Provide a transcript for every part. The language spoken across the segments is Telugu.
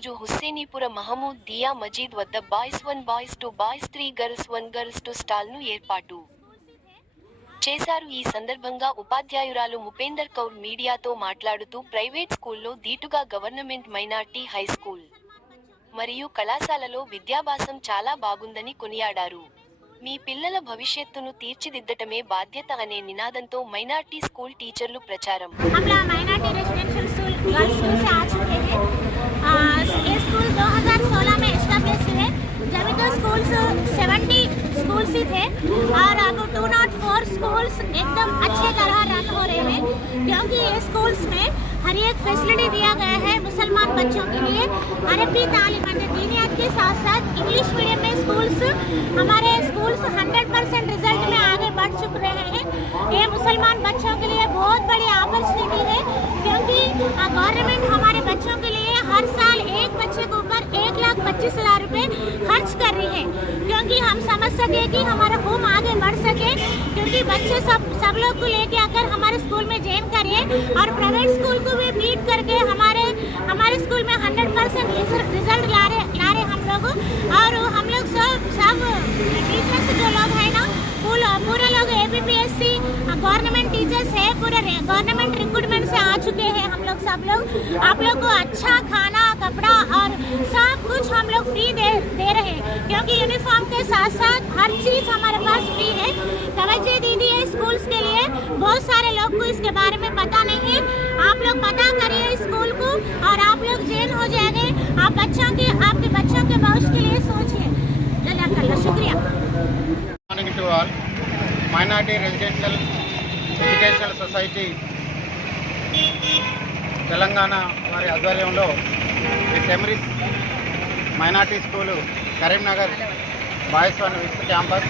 రోజు హుస్సేనీపుర మహమూద్ దియా మజీద్ వద్ద boys one boys two boys three girls one girls two స్టాల్ను ఏర్పాటు. చేశారు ఈ సందర్భంగా ఉపాధ్యాయురాలు ముపేందర్ కౌర్ మీడియాతో మాట్లాడుతూ ప్రైవేట్ స్కూల్లో దీటుగా గవర్నమెంట్ మైనార్టీ హై స్కూల్ మరియు కళాశాలలో విద్యాభ్యాసం చాలా బాగుందని కొనియాడారు. మీ పిల్లల భవిష్యత్తును తీర్చిదిద్దటమే బాధ్యత అనే నినాదంతో మైనార్టీ స్కూల్ టీచర్లు ప్రచారం. तो स्कूल्स ही थे। और अब 204 स्कूल्स एकदम अच्छे तरह रन हो रहे हैं। क्योंकि ये स्कूल्स में हर एक फैसिलिटी दिया गया है मुसलमान बच्चों के लिए। अरबी तालीम दीनियत के साथ साथ इंग्लिश मीडियम में स्कूल्स हमारे स्कूल्स 100 परसेंट रिज़ल्ट में आगे बढ़ चुक रहे हैं। ये मुसलमान बच्चों के लिए बहुत बड़ी अपॉर्चुनिटी है। क्योंकि गवर्नमेंट हमारे बच्चों के लिए हर साल एक बच्चे के ऊपर एक लाख पच्चीस हज़ार रुपये खर्च कर रही है। क्योंकि हम समझ सके कि हमारा होम आगे बढ़ सके, क्योंकि बच्चे सब सब लोग को लेके आकर हमारे स्कूल में ज्वाइन करिए और प्राइवेट स्कूल को भी बीट करके हमारे हमारे स्कूल में हंड्रेड परसेंट रिज़ल्ट ला रहे ला रहे हम लोग। और हम लोग सब सब टीचर्स जो लोग एमपीपीएससी गवर्नमेंट टीचर्स है, पूरे गवर्नमेंट रिक्रूटमेंट से आ चुके हैं हम लोग सब लोग। आप लोग को अच्छा खाना, कपड़ा और सब कुछ हम लोग फ्री दे दे रहे हैं। क्योंकि यूनिफॉर्म के साथ साथ हर चीज़ हमारे पास फ्री है। तवज्जो दीजिए स्कूल्स के लिए। बहुत सारे लोग को इसके बारे में पता नहीं है। आप लोग पता करिए स्कूल को और आप लोग जेल हो जाएँगे। आप बच्चों के, आपके बच्चों के भविष्य के लिए सोचिए। शुक्रिया। Minority residential educational society Telangana వారి ఆధ్వర్యంలో ఈ సెమరీస్ minority school Karimnagar boys one with campus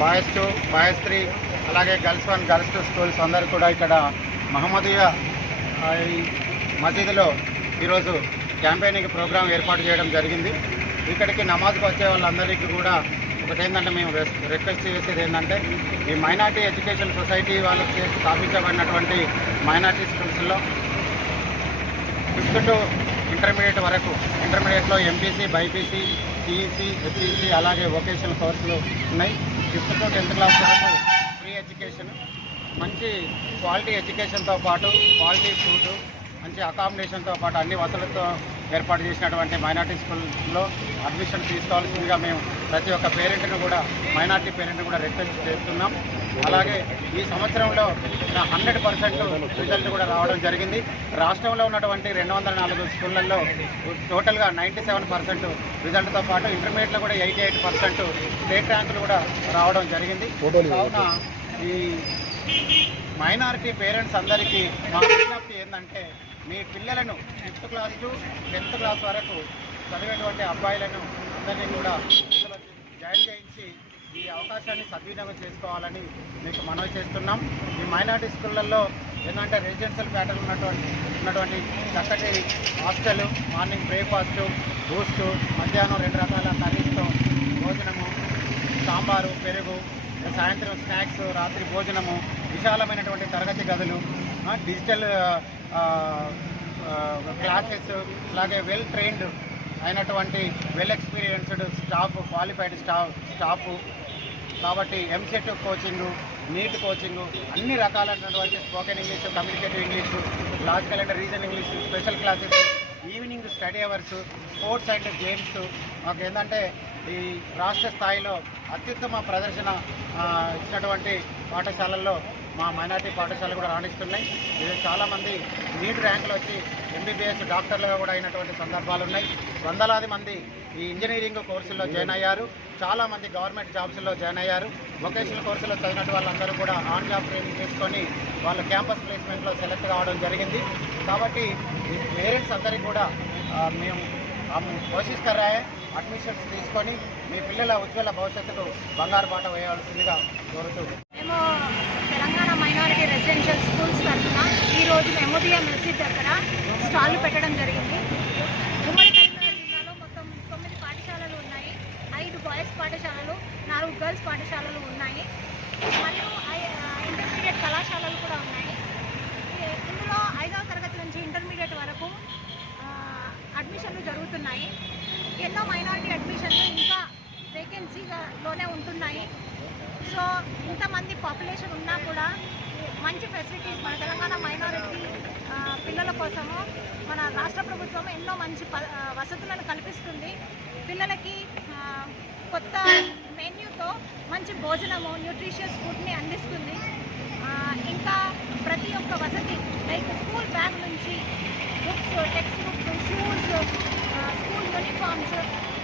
boys two boys three అలాగే girls one girls two schools అందరూ కూడా ఇక్కడ మహమ్మదీయ మసీదులో ఈరోజు క్యాంపెయినింగ్ ప్రోగ్రాం ఏర్పాటు చేయడం జరిగింది. ఇక్కడికి నమాజ్కి వచ్చే వాళ్ళందరికీ కూడా ఒకటి ఏంటంటే మేము రిక్వెస్ట్ చేసేది ఏంటంటే ఈ మైనార్టీ ఎడ్యుకేషన్ సొసైటీ వాళ్ళకి స్థాపించబడినటువంటి మైనార్టీ స్కూల్స్లో ఫిఫ్త్ టు ఇంటర్మీడియట్ వరకు ఇంటర్మీడియట్లో ఎంపీసీ బైపీసీ సిఈసీ ఎస్ఈసీ అలాగే వొకేషనల్ కోర్సులు ఉన్నాయి. ఫిఫ్త్ టు టెన్త్ క్లాస్ వరకు ఫ్రీ ఎడ్యుకేషన్ మంచి క్వాలిటీ ఎడ్యుకేషన్తో పాటు క్వాలిటీ ఫుడ్ మంచి అకామిడేషన్తో పాటు అన్ని వసతులతో ఏర్పాటు చేసినటువంటి మైనార్టీ స్కూల్లో అడ్మిషన్ తీసుకోవాల్సిందిగా మేము ప్రతి ఒక్క పేరెంట్ను కూడా మైనార్టీ పేరెంట్ని కూడా రిక్వెస్ట్ చేస్తున్నాం. అలాగే ఈ సంవత్సరంలో హండ్రెడ్ పర్సెంట్ రిజల్ట్ కూడా రావడం జరిగింది. రాష్ట్రంలో ఉన్నటువంటి రెండు వందల నాలుగు స్కూళ్ళల్లో టోటల్గా నైంటీ సెవెన్ పర్సెంట్ రిజల్ట్తో పాటు ఇంటర్మీడియట్లో కూడా ఎయిటీ ఎయిట్ పర్సెంట్ స్టేట్ ర్యాంకులు కూడా రావడం జరిగింది. కావున ఈ మైనారిటీ పేరెంట్స్ అందరికీ మా విజ్ఞప్తి ఏంటంటే మీ పిల్లలను fifth class to tenth class వరకు చదివేటువంటి అబ్బాయిలను అందరినీ కూడా జాయిన్ చేయించి ఈ అవకాశాన్ని సద్వినియోగం చేసుకోవాలని మీకు మనవి చేస్తున్నాం. ఈ మైనార్టీ స్కూళ్ళల్లో ఏంటంటే రెసిడెన్షియల్ ప్యాటర్న్ ఉన్నటువంటి ఉన్నటువంటి చక్కటి హాస్టల్ మార్నింగ్ బ్రేక్ఫాస్ట్ బూస్ట్ మధ్యాహ్నం రెండు రకాల కర్రీస్తో భోజనము సాంబారు పెరుగు సాయంత్రం స్నాక్స్ రాత్రి భోజనము విశాలమైనటువంటి తరగతి గదులు డిజిటల్ క్లాసెస్ అలాగే వెల్ ట్రైన్డ్ అయినటువంటి well experienced staff qualified staff staff కాబట్టి ఎంసెట్ కోచింగు నీట్ కోచింగు అన్ని రకాలైనటువంటి spoken English communicative English logical and reason English special classes evening study hours sports and games మాకు ఏంటంటే ఈ రాష్ట్ర స్థాయిలో అత్యుత్తమ ప్రదర్శన ఇచ్చినటువంటి పాఠశాలల్లో మా మైనార్టీ పాఠశాలలు కూడా రాణిస్తున్నాయి. ఇది చాలామంది నీట్ ర్యాంకులు వచ్చి ఎంబీబీఎస్ డాక్టర్లుగా కూడా అయినటువంటి సందర్భాలు ఉన్నాయి. వందలాది మంది ఈ ఇంజనీరింగ్ కోర్సుల్లో జాయిన్ అయ్యారు. చాలామంది గవర్నమెంట్ జాబ్స్లో జాయిన్ అయ్యారు. వొకేషనల్ కోర్సులో చదివినట్టు వాళ్ళందరూ కూడా ఆన్ జాబ్ ట్రైనింగ్ తీసుకొని వాళ్ళ క్యాంపస్ ప్లేస్మెంట్లో సెలెక్ట్ కావడం జరిగింది. కాబట్టి పేరెంట్స్ అందరికీ కూడా మేము పోషిస్తారాయే అడ్మిషన్స్ తీసుకొని మీ పిల్లల ఉజ్వల భవిష్యత్తుకు బంగారు పాట వేయాల్సిందిగా కోరుతూ మేము తెలంగాణ మైనారిటీ రెసిడెన్షియల్ స్కూల్స్ తరఫున ఈరోజు మెమోరియా మసీద్ దగ్గర స్టాల్ పెట్టడం జరిగింది. ఉమ్మడి కరీంనగర్ జిల్లాలో మొత్తం తొమ్మిది పాఠశాలలు ఉన్నాయి. ఐదు బాయ్స్ పాఠశాలలు నాలుగు గర్ల్స్ పాఠశాలలు ఉన్నాయి. మరియు ఇంటర్మీడియట్ కళాశాలలు కూడా ఉన్నాయి. ఇందులో ఐదవ తరగతి నుంచి ఇంటర్మీడియట్ వరకు అడ్మిషన్లు జరుగుతున్నాయి. ఎన్నో మైనారిటీ అడ్మిషన్లు ఇంకా వేకెన్సీలోనే ఉంటున్నాయి. సో ఇంతమంది పాపులేషన్ ఉన్నా కూడా మంచి ఫెసిలిటీస్ మన తెలంగాణ మైనారిటీ పిల్లల కోసము మన రాష్ట్ర ప్రభుత్వం ఎన్నో మంచి ప వసతులను కల్పిస్తుంది. పిల్లలకి కొత్త మెన్యూతో మంచి భోజనము న్యూట్రిషియస్ ఫుడ్ని అందిస్తుంది. ఇంకా ప్రతి ఒక్క వసతి లైక్ స్కూల్ బ్యాగ్ నుంచి books text books shoes school uniforms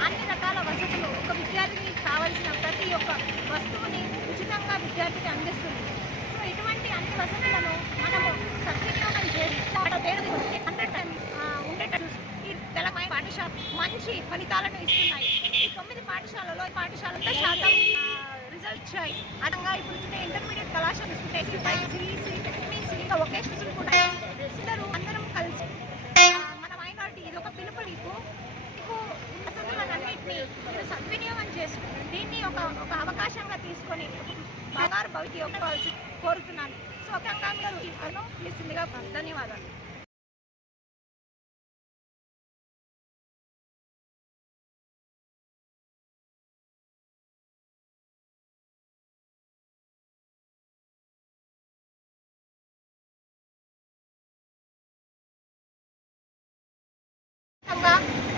అన్ని రకాల వసతులు ఒక విద్యార్థికి కావాల్సిన ప్రతి ఒక్క వస్తువుని ఉచితంగా విద్యార్థికి అందిస్తుంది సో ఇటువంటి అన్ని వసతులను మనము సద్వినియోగం చేసి పేరు ఉండేటట్టు ఈ తెలంగాణ పాఠశాల మంచి ఫలితాలను ఇస్తున్నాయి ఈ తొమ్మిది పాఠశాలలో ఈ పాఠశాలతో శాతం రిజల్ట్ వచ్చాయి అదనంగా ఇప్పుడు ఇంటర్మీడియట్ కళాశాల ఒకే సిఈసి కూడా అందరూ అందరం కలిసి ఆ, మన మైనారిటీ ఇది ఒక పిలుపు మీకు మీకు వసతులన్నింటినీ మీరు సద్వినియోగం చేసుకుని దీన్ని ఒక ఒక అవకాశంగా తీసుకొని బంగారు భవికి ఇవ్వవలసి కోరుతున్నాను. సో గంగా గారు అను ప్లీజ్గా ధన్యవాదాలు.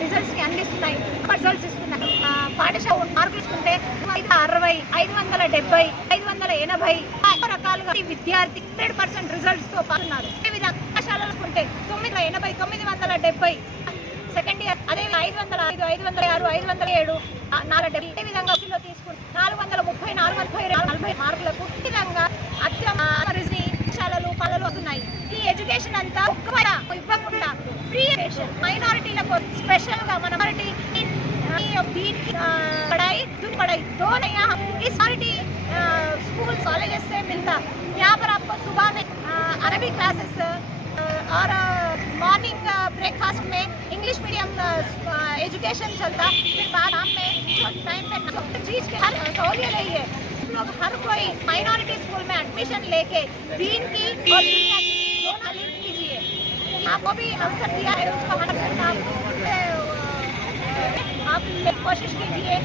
రిజల్ట్స్ని అందిస్తున్నాయి. రిజల్ట్స్ ఇస్తున్నాయి పాఠశాల మార్కులు ఇస్తుంటే ఐదు అరవై ఐదు వందల డెబ్బై ఐదు వందల ఎనభై రకాలుగా విద్యార్థి హండ్రెడ్ పర్సెంట్ రిజల్ట్స్తో పాల్గొన్నారు అదేవిధంగా పాఠశాలలు ఉంటే తొమ్మిది వందల ఎనభై తొమ్మిది వందల డెబ్బై సెకండ్ ఇయర్ అదే ఐదు వందల ఐదు ఐదు వందల ఆరు ఐదు వందల ఏడు నాలుగు డెబ్బై అదే విధంగా తీసుకుంటే నాలుగు వందల ముప్పై నాలుగు వందల నలభై మార్కులకు ఈ విధంగా అత్యమ పాఠశాలలు పనులు వస్తున్నాయి ఈ ఎడ్యుకేషన్ అంతా ఒక్క ఇవ్వకుండా ఫ్రీ ఎడ్యుకేషన్ మైనారిటీలకు స్పెషల్ గా మన మైనారిటీ దీనికి पढ़ाई दूर पढ़ाई दो नहीं यहाँ इस माइनॉरिटी स्कूल कॉलेजेस से मिलता यहाँ पर आपको सुबह में अरबी क्लासेस और मॉर्निंग ब्रेकफास्ट में इंग्लिश मीडियम एजुकेशन चलता फिर बाद शाम में टाइम पे सब चीज की हर सहूलियत रही है हम हर कोई माइनॉरिटी स्कूल में एडमिशन लेके दीन की और दुनिया की दोनों कीजिए आपको भी अवसर दिया है, उसको हर आप कोशिश कीजिए।